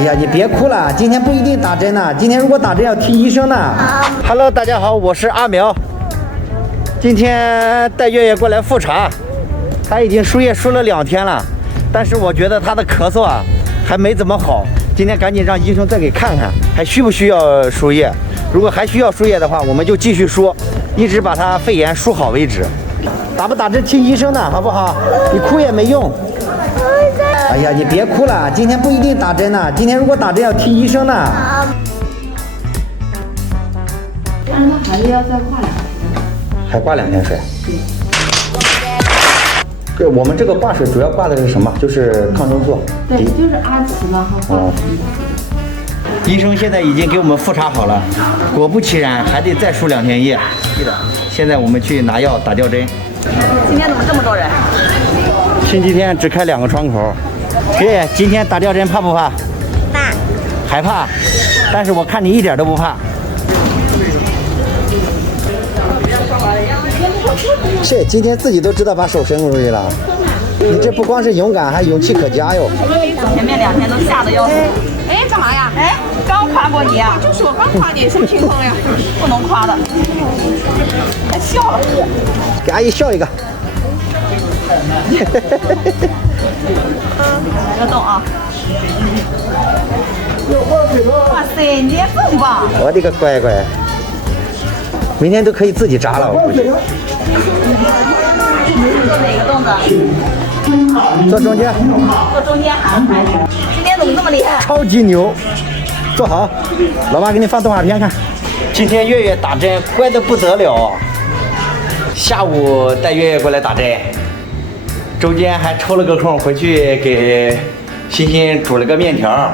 哎呀，你别哭了，今天不一定打针呢。今天如果打针要听医生呢。Hello， 大家好，我是阿苗。今天带月月过来复查，他已经输液输了2天了，但是我觉得他的咳嗽啊还没怎么好。今天赶紧让医生再给看看，还需不需要输液？如果还需要输液的话，我们就继续输，一直把他肺炎输好为止。打不打针听医生的，好不好？你哭也没用。哎呀，你别哭了，今天不一定打针呢。今天如果打针要听医生的。但是他还是要再挂2天。还挂2天水？对，我们这个挂水主要挂的是什么？就是抗生素。对，就是阿奇嘛和医生现在已经给我们复查好了，果不其然，还得再输2天液。是的，现在我们去拿药打吊针。今天怎么这么多人？星期天只开2个窗口。月月，今天打吊针怕不怕？怕。害怕？但是我看你一点都不怕。是，今天自己都知道把手伸出去了。你这不光是勇敢，还勇气可嘉哟。前面2天都吓得要死。哎，干嘛呀？哎，刚夸过你呀。就说刚夸你，什么情况呀？不能夸的。还笑了。给阿姨笑一个。别动啊！哇塞，你也这么棒！我的个乖乖，明天都可以自己扎了，我估计。做哪个动作？坐中间。坐中间。今天怎么这么厉害？超级牛！坐好，老妈给你放动画片看。今天月月打针乖得不得了，下午带月月过来打针。中间还抽了个空回去给欣欣煮了个面条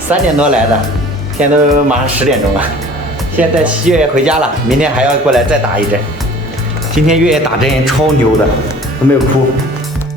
，3点多来的，现在都马上10点钟了。现在带月月回家了，明天还要过来再打一针。今天月月打针超牛的，都没有哭。